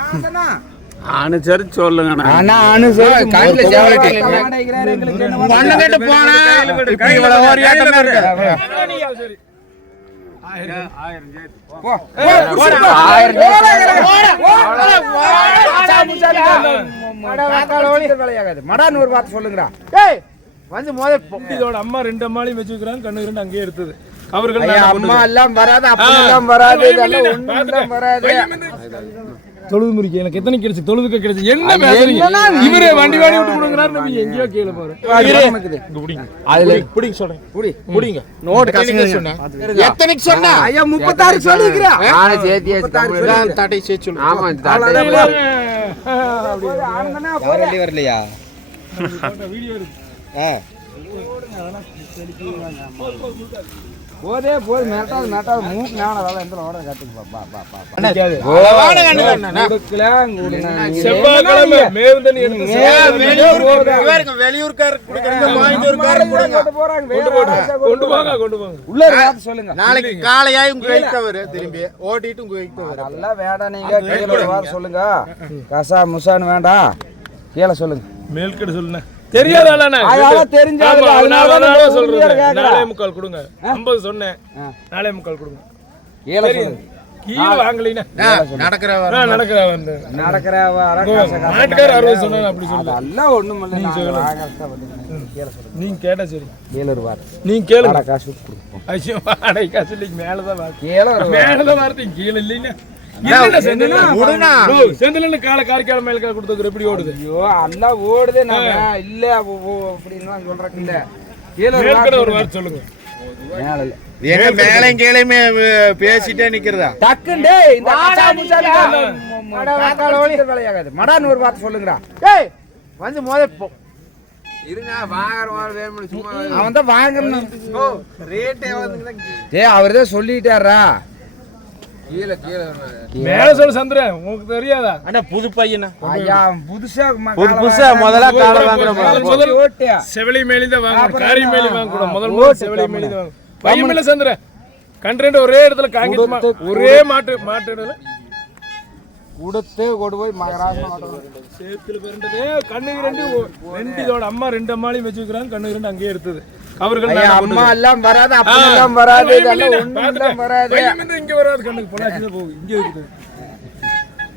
ஆசனா அனுசரிச்சு சொல்லுங்கண்ணா ஆனா அனுசரி போனா இவ்வளவு ஒரு ஏட்டமா இருக்கு. போ ஆயிரம் மடான்னு ஒரு வார்த்தை சொல்லுங்கடா. ஏய். வந்து முதல் இதோட அம்மா ரெண்டு அம்மாலையும் வச்சுக்கிறாங்க கண்ணு ரெண்டு அங்கேயே எடுத்தது அவர்கள் அம்மா எல்லாம் வராது அப்பா எல்லாம் வராது இதெல்லாம் எல்லாம் வராது. தொழுது முறிக்க. எனக்கு எத்தனை கிடைச்சு? தொழுதுக்க கிடைச்சு. என்ன பேசுறீங்க? இவரே வண்டி வாடி விட்டு கொடுக்குறாரு நம்ம எங்கேயோ கீழே போறோம். அதுல பிடிங்க சொல்றேன். புடி பிடிங்க நோட் கசங்க சொன்னா எத்தனைக்கு சொன்னா ஐயா முப்பத்தாறு சொல்லிக்கிறா நானும் சேர்த்தியாச்சு இதான் தட்டை சேர்த்து சொல்லு ஆமா யாரும் வரலையா? வீடியோ இருக்கு போதே போது மேட்டாது மேட்டாது மூக்கு ஞான வேலை. எந்த ஓட காட்டுக்கு பா பா பா பா. நிக்காது. அளவான கண்ணு கண்ணா கொடுக்கல கொடுங்க செவ்வாய்க்கிழமை மேவுதண்ணி எடுத்து இவருக்கு வெளியூர்கார கொடுக்குறீங்க கோயம்புத்தூர்கார கொடுங்க. கொண்டு போறாங்க வேற ஆராய்ச்சியா கொண்டு போங்க. கொண்டு போங்க உள்ள ஒரு வார்த்தை சொல்லுங்க. நாளைக்கு காலையாய் உங்க திரும்பி. ஓட்டிட்டு உங்க நல்லா வேண்டாம் நீங்க சொல்லுங்க. கசா முசான்னு வேண்டாம். கீழே சொல்லுங்க. மேல்கடை சொல்லுண்ணே. தெரிஞ்ச ஆமா, அதனால தான் தான் சொல்றேன். நாலே முக்கால் கொடுங்க. சொன்னேன். நாலே முக்கால் கொடுங்க. கீழே சொல்லுங்க. கீழே வாங்கலைன்னா. நடக்கிற நான் நடக்கிற வந்து நடக்கிற வர காசை காசை நாட்டுக்கார அறுபது சொன்னாங்க அப்படி சொல்லு அதெல்லாம் ஒண்ணும் இல்லை. நாங்க சொல்லுங்க. நீங்க கேட்டா சரி. கீழே ஒரு வார்த்தை நீங்க கேளுங்க. வாடகை காசு கொடுப்போம். ஐயோ வாடகை காசு இல்லைங்க. மேலதான் வார்த்தை. கீழே வார்த்தை. இல்லைங்க என்னடா செந்தில்? விடுண்ணா. ஓ, செந்தில்னு காலை காரைக்கால மேல கொடுத்துக்கிற எப்படி ஓடுது? ஐயோ எல்லாம் ஓடுதே நாங்க இல்ல அப்படின்லாம் சொல்றதுக்கு இல்ல. கீழே ஒரு வார்த்தை சொல்லுங்க. மேல இல்ல. எங்க மேலையும் கீழையுமே பேசிட்டே நிக்கிறதா? டக்குண்டே இந்த மடான்னு ஒரு வார்த்தை சொல்லுங்கடா. ஏய் வந்து இருங்க வாங்குற அவன் தான் வாங்கணும் ரேட்டே வந்து ஏ அவர் தான் சொல்லிட்டாரா கீழே கீழே மேல சொல்லு சந்திரன் உங்களுக்கு தெரியாதா? அண்ணா புது பையனா? ஐயா புதுசா புது புதுசா முதல்ல காலை ஓட்டு, வாங்குற ஓட்டு, முதல்ல முதல்ல ஓட்டு. செவிலி மேலி தான் காரி? மேலி வாங்க கூட முதல் முதல்ல ஓட்டு செவிலி. மேலி தான் வாங்க பையன் மேல சந்திரன் கண்டு ஒரே இடத்துல காங்கிரஸ் மா- ஒரே மாட்டு மாட்டு இடத்துல கொடுத்து கொண்டு போய். சேத்துல பிறந்தது கண்ணுக்கு ரெண்டு ஓ- ரெண்டு இதோட அம்மா ரெண்டு அம்மாலையும் வச்சுக்கிறாங்க கண்ணுக்கு ரெண்டு அங்கேயே எடுத்தது. அவர்கள் அம்மா எல்லாம் வராது அப்பா. எல்லாம் வராது வையம் இதெல்லாம் இல்லைண்ணே, ஒண்ணும் பாத்துட்டேன். எல்லாம் வராது. வையம் வந்து இங்க வராது கண்ணுக்கு பொள்ளாச்சி தான் போகும் இங்கே இருக்குது.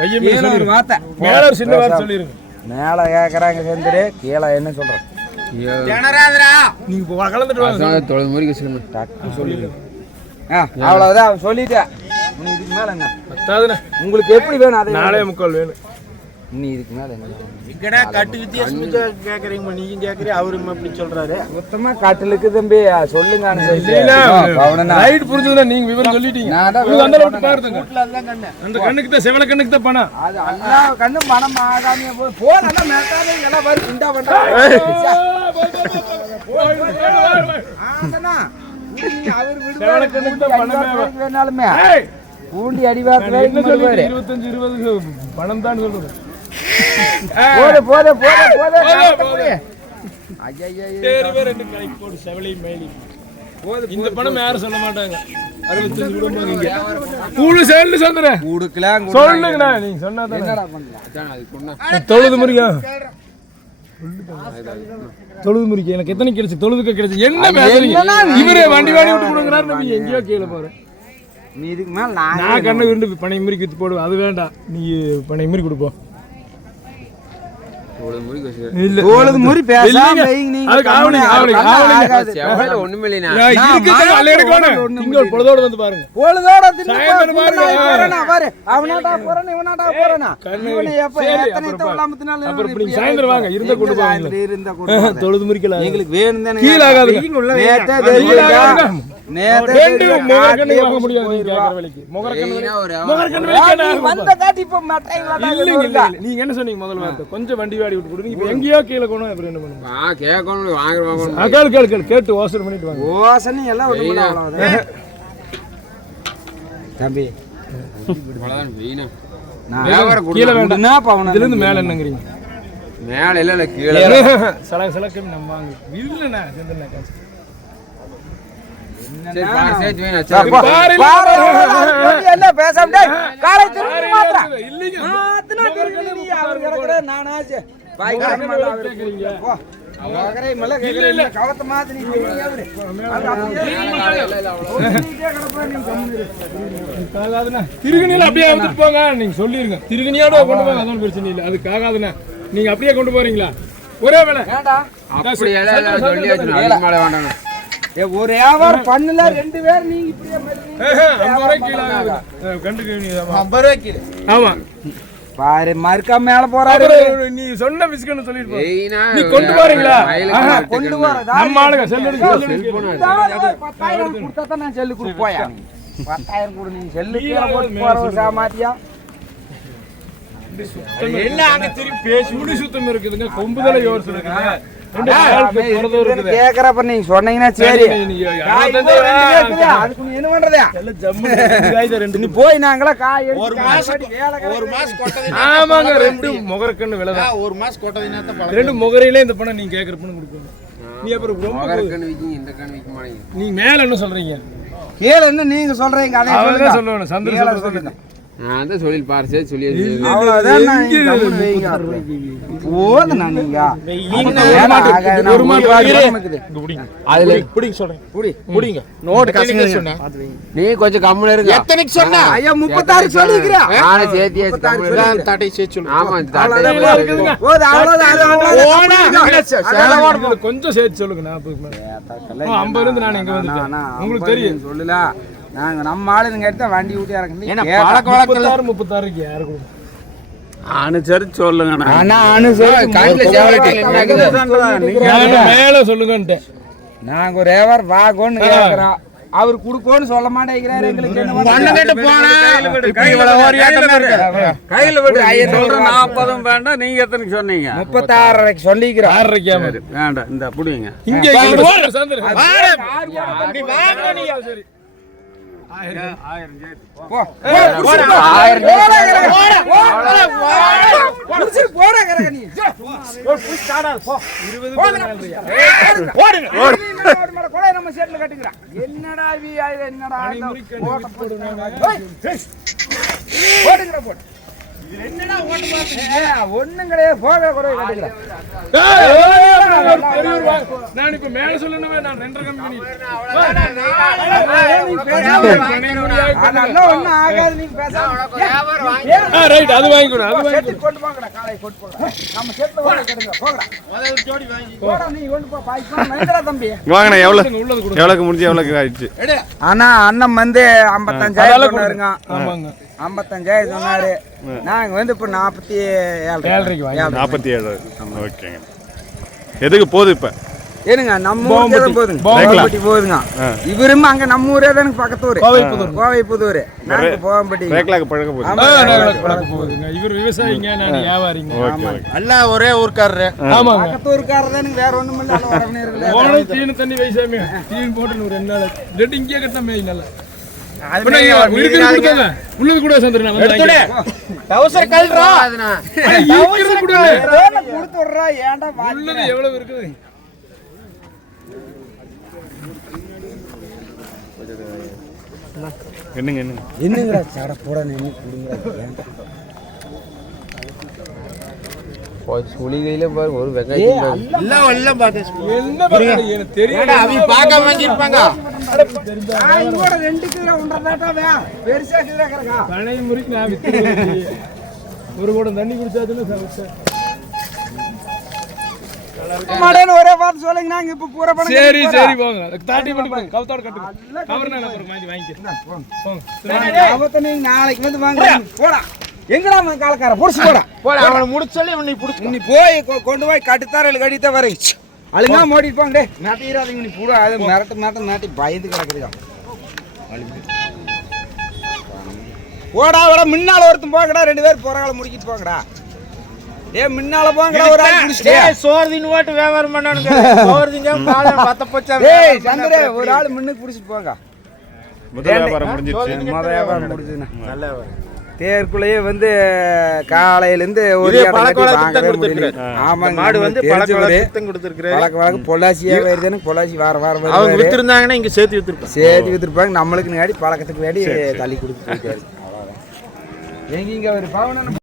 வையம் கீழே ஒரு சொல்லிருங்க வார்த்தை. மேல சின்ன வார்த்தை சொல்லிருங்க மேல கேக்குறாங்க செந்திரு கீழே என்ன சொல்றேன் நீங்க கலந்துட்டு வாங்க. டக்கு அவ்வளவுதான் சொல்லிட்டேன். உங்களுக்கு எப்படி வேணும் அதை நாலே முக்கால் வேணும். நீ இதுக்கு மேல என்ன இங்கடா கட்டு வித்தியாசமா கேக்குறீங்க நீங்க கேக்குறீங்க அவரும் அப்படி சொல்றாரு மொத்தமா காட்டுலுக்கு தம்பி சொல்லுங்க ரைட் புரிஞ்சுதுண்ணா, நீங்க விவரம் சொல்லிட்டீங்க. நான் தான் அந்த அளவுக்கு பாருங்க. கண்ணு அந்த கண்ணுக்கு தான் செவல கண்ணுக்கு தான் பணம் அது எல்லா கண்ணும் மனம் ஆகாம போய் போனா மேட்டாவே எல்லாம் வரி குண்டா பண்றாங்க ஆசனா, பூண்டி அவர் விடுவாரு, சேவல கண்ணுக்கு பூண்டி தான் பணமே அடிவாரத்து வரைக்கும் வேணாலுமே ஏய், பூண்டி அடிவாரத்து நான் என்ன வரைக்கும் சொல்லிட்டு வருவாரு. இருபத்தஞ்சு இருபது பணம் தான் சொல்றது போது போது போது போது. ஐயா ரெண்டு கடைக்கு போடு, செவலையும் மயிலையும். இந்த பணம் யாரும் சொல்ல மாட்டாங்க. கூழு சேல்னு சொல்றேன். கொடுக்கலாம் சொல்லுங்கண்ணா நீங்க சொன்னாதானே என்னடா பண்ணலாம் அதான் அது சொன்னா தொழுது முறிக்கா? தொழுது முறிக்க? எனக்கு எத்தனை கிடைச்சு? தொழுதுக்க கிடைச்சு. என்ன பேசுறீங்க? இவரே வண்டி வாடி விட்டு கொடுக்குறாரு நம்ம எங்கேயோ கீழே போறேன். நீ இதுக்கு மேல நான் நான் கண்ணை விருந்து பனை முறிக்கு வித்து போடுவேன். அது வேண்டாம். நீ பனை முறி கொடுப்போம். தோளுது முறி பேசாம பொழுதோட வந்து பாருங்க. பொழுதோட பாரு. அவனாட்டா போறானா, இவனாட்டா போறானா. இவனை எப்ப எத்தனை சாயந்தரம் வாங்க, இருந்தா கொண்டு இருந்தா கொண்டு. தொழுது எங்களுக்கு வேணும். தானே கீழே ஆகாதுங்க. நீங்க என்ன சொன்னீங்க முதல் வார்த்தை? கொஞ்சம் வண்டி வாடி விட்டு கொடுங்க. இப்ப எங்கேயோ கீழே கொண்டு அப்புறம் என்ன பண்ணுங்க கேட்கணும் வாங்குற வாங்கணும் ஆ, கேளு கேளு கேளு. கேட்டு ஓசர் பண்ணிட்டு வாங்க. ஓசனை எல்லாம். தம்பி. அவ்வளவுதான் மெயினா நான் கீழே வேண்டாம். இதுல இருந்து மேல என்னங்கிறீங்க? மேல இல்ல இல்ல கீழே. சலக சலக்கு நம்ம வாங்க. இல்லண்ணா செந்தில்ண்ணா காசு சரி பாரு சேர்த்து வை, நான் பா, சரி. பா, பாரு, பாரு, பாரு. பாரு, என்ன பேசாம காலை மாத்துனா அவர் கிடக்குற, நானாச்சு. பாய். கவத்தை அப்படியே திருகணியில வந்துட்டு போங்க. நீங்க சொல்லிருங்க. திருகணியோட கொண்டு போங்க அதான் பிரச்சனை இல்லை. அதுக்கு ஆகாதுண்ணா. நீங்க அப்படியே கொண்டு போறீங்களா? ஒரே வேலை சொல்லி வேண்டாம் ஒரு வியாபாரம் பண்ணல ரெண்டு பேர் நீங்க இப்படியே ஆமா. பாரு மறுக்கா மேல போறாரு. நீ சொன்ன பிஸ்கட் சொல்லிட்டு நீ கொண்டு போறீங்களா? கொண்டு போறதா? நம்ம ஆளுங்க செல்லு பத்தாயிரம் கொடுத்தா தான் நான் செல்லு கொடுத்து போயா பத்தாயிரம் கொடு நீ செல்லு கீழே போட்டு போற சாமாத்தியா? என்ன அங்க திருப்பி பேசி முடி சுத்தம் இருக்குதுங்க. கொம்புதல யோசனை இருக்குதுங்க கேக்குறப்ப நீங்க சொன்னீங்கன்னா சரி என்ன பண்றதா? நீ போய் நாங்களா காய் ஒரு மாசம் ஒரு. மாசம் ஆமாங்க ரெண்டு முகரக்கண்ணு விலை தான். ஒரு மாசம் கொட்டதை தான் ரெண்டு முகரையிலே இந்த பணம் நீங்க கேக்குற பணம் கொடுக்கணும். நீ அப்புறம் ரொம்ப இந்த விக்க. நீ மேல என்ன சொல்றீங்க? கீழே என்ன நீங்க சொல்றீங்க அதை சொல்லணும். சொல்ல சொல்லுங்க. நான் தான் சொல்லி பாரு சேர்த்து சொல்லி நான். போதுண்ணா நீங்க. ஒரு நான். அதுல பிடிங்க சொல்றேன் புடி. பிடிங்க நோட்டு கசங்க. சொன்னேன்? நீ கொஞ்சம் கம்முனு இருக்க எத்தனைக்கு சொன்ன ஐயா முப்பத்தாறு சொல்லிக்கிறா நானும் சேர்த்து வச்சு கம்முனு இரு. தான் தட்டை சொல்லு ஆமா தட்டை கொஞ்சம் சேர்த்து சொல்லுங்க நாற்பதுக்கு மேல ஆ, ஐம்பது இருந்து நான் எங்க வந்துட்டேன். உங்களுக்கு தெரியும். சொல்லல. நாங்க நம்ம ஆளுங்க எடுத்தா வண்டி ஊட்டி இறக்குது முப்பத்தாறு முப்பத்தாறுக்கு யாரு அனுசரிச்சு சொல்லுங்க. ஆனா நான் மேல சொல்லுங்கன்ட்டேன் நாங்க ஒரு ஏவர் வாங்கோன்னு கேக்குறோம் அவர் குடுக்கோன்னு சொல்ல மாட்டேங்கிறாரு. கையில விட்டு ஐயா, சொல்ற நாற்பதும் வேண்டாம். நீங்க எத்தனைக்கு சொன்னீங்க? முப்பத்தாறரைக்கு சொல்லிக்கிறோம். ஆறரைக்கு வேண்டாம். இந்த புடிங்க. இங்க என்னடா என்னடா ஓட்ட போட்டு ஒண்ணும் கிடையாது. போக கூட நான் இப்ப மேல சொல்லணுமே நான் ரெண்டரை கம்மி பண்ணி அதெல்லாம் ஒண்ணும் ஆகாது நீங்க பேசாம. ஏன் ஆ ரைட் அது வாங்கிக்கணும் அது வாங்கிக்கணும். செட்டுக்கு கொண்டு போங்கடா காலை கொண்டு போங்கடா. நம்ம செட்ல ஓட கட்டுங்க போங்கடா. போடா நீ கொண்டு போ பாய்க்கு நைந்தடா தம்பி. வாங்கண்ணா எவ்வளவு உள்ளது உள்ளது கொடுங்க எவ்வளவுக்கு முடிஞ்சு எவ்வளவுக்கு ஆயிடுச்சு? ஆனா அண்ணன் வந்து ஐம்பத்தஞ்சாயிரம் சொன்னாருங்க ஆமாங்க. ஐம்பத்தஞ்சாயிரம் சொன்னாரு நாங்க வந்து இப்ப நாற்பத்தி ஏழு நாற்பத்தி ஏழு. ஓகேங்க. எதுக்கு போகுது இப்ப? ஏனுங்க நம்ம ஊருக்கு தான் போகுதுங்க. போகலாம். போகம்பட்டி போகுதுங்க. இவரும் அங்க நம்ம ஊரே தான் பக்கத்து ஊரு கோவைப்புதூர். கோவை புதூர். நாங்க போகம்பட்டி ரேக்லாக்கு பழக்க போகுது. ஆமா. இவர் விவசாயிங்க நான் வியாபாரிங்க. எல்லாம் ஒரே ஊர்க்காரரு. ஆமாங்க. பக்கத்து ஊருக்காரர் தானுங்க வேற ஒண்ணும் இல்ல வரவனே இருக்குல்ல. போனது தீனு தண்ணி வைசாமி தீன் போட்டு ஒரு நாள் ரெண்டு இங்கே கட்டினா மேய் நல்லா. உள்ளது கூட சந்திரன். டவுசர் கல்றா அதுண்ணா. ஆனா இருக்கிறது கூட வேலை கொடுத்து விடுறா. ஏன்டா வாங்கி உள்ளது எவ்வளவு இருக்குது? என்னங்க என்னங்க? என்னங்கடா சட போட நின்னு குடுங்கடா ஏன்டா? ஒரு சுளிகையில பாரு ஒரு வெங்காயம். எல்லாம் எல்லாம் என்ன பண்ணுறது எனக்கு தெரியும் அவங்க பார்க்க வாங்கியிருப்பாங்க? இங்கோட ரெண்டு கிலோ ஒன்றரை பெருசா கிலோ கிடக்கா பழைய முறைக்கு நான் ஒரு கூடம் தண்ணி குடிச்சாதுன்னு ஒரே பார்த்து சொல்லுங்க நாங்க இப்ப பூரா பணம் சரி சரி போங்க தாட்டி பண்ணி போங்க. கவுத்தோட கட்டுங்க கவர் நான் அப்புறம் மாதிரி வாங்கிக்கிறேன் போங்க அவத்த நீங்க நாளைக்கு வந்து வாங்க. போடா. எங்கடா அவன் காலக்கார புடிச்சு போடா. போட அவனை முடிச்சு சொல்லி உன்னை பிடிச்சி நீ போய் கொண்டு போய் கட்டுத்தார கடித்த வரை. அழுங்கா மோடிட்டு போங்க டேய். மாட்டிடாதீங்க நீ கூட அது மிரட்டு மிரட்டு மாட்டி பயந்து கிடக்குதுங்க போடா விட முன்னால ஒருத்தன் போங்கடா ரெண்டு பேரும் போறாங்கள முடிக்கிட்டு போங்கடா. ஏ முன்னால போங்கடா ஒரு ஆள் குடிச்சிட்டே. சோர்தின்னு ஓட்டு வியாபாரம் பண்ணானுங்க. சோர்திங்க காலம் பத்த போச்சா டேய் சந்திரே ஒரு ஆள் முன்னுக்கு புடிச்சிட்டு போங்க. முதல் வியாபாரம் முடிஞ்சிருச்சு. முத வியாபாரம் முடிஞ்சதுண்ணா. நல்ல தேருக்குள்ளேயே வந்து காலையில இருந்து ஒரு கொடுத்திருக்காரு. ஆமாங்க மாடு வந்து பழக்க தெரிஞ்சவரு. வழக்கம் கொடுத்துருக்காரு பழக்க வழக்கம் பொள்ளாச்சியே வருதுன்னு பொள்ளாச்சி வார வாரம் அவங்க வித்துருந்தாங்கன்னா இங்க சேர்த்து வித்துருப்பாங்க. சேர்த்து வித்துருப்பாங்க. நம்மளுக்கு வேடி பழக்கத்துக்கு வேடி தள்ளி கொடுத்துட்டு இருக்காரு எங்க இங்க ஒரு பவனம்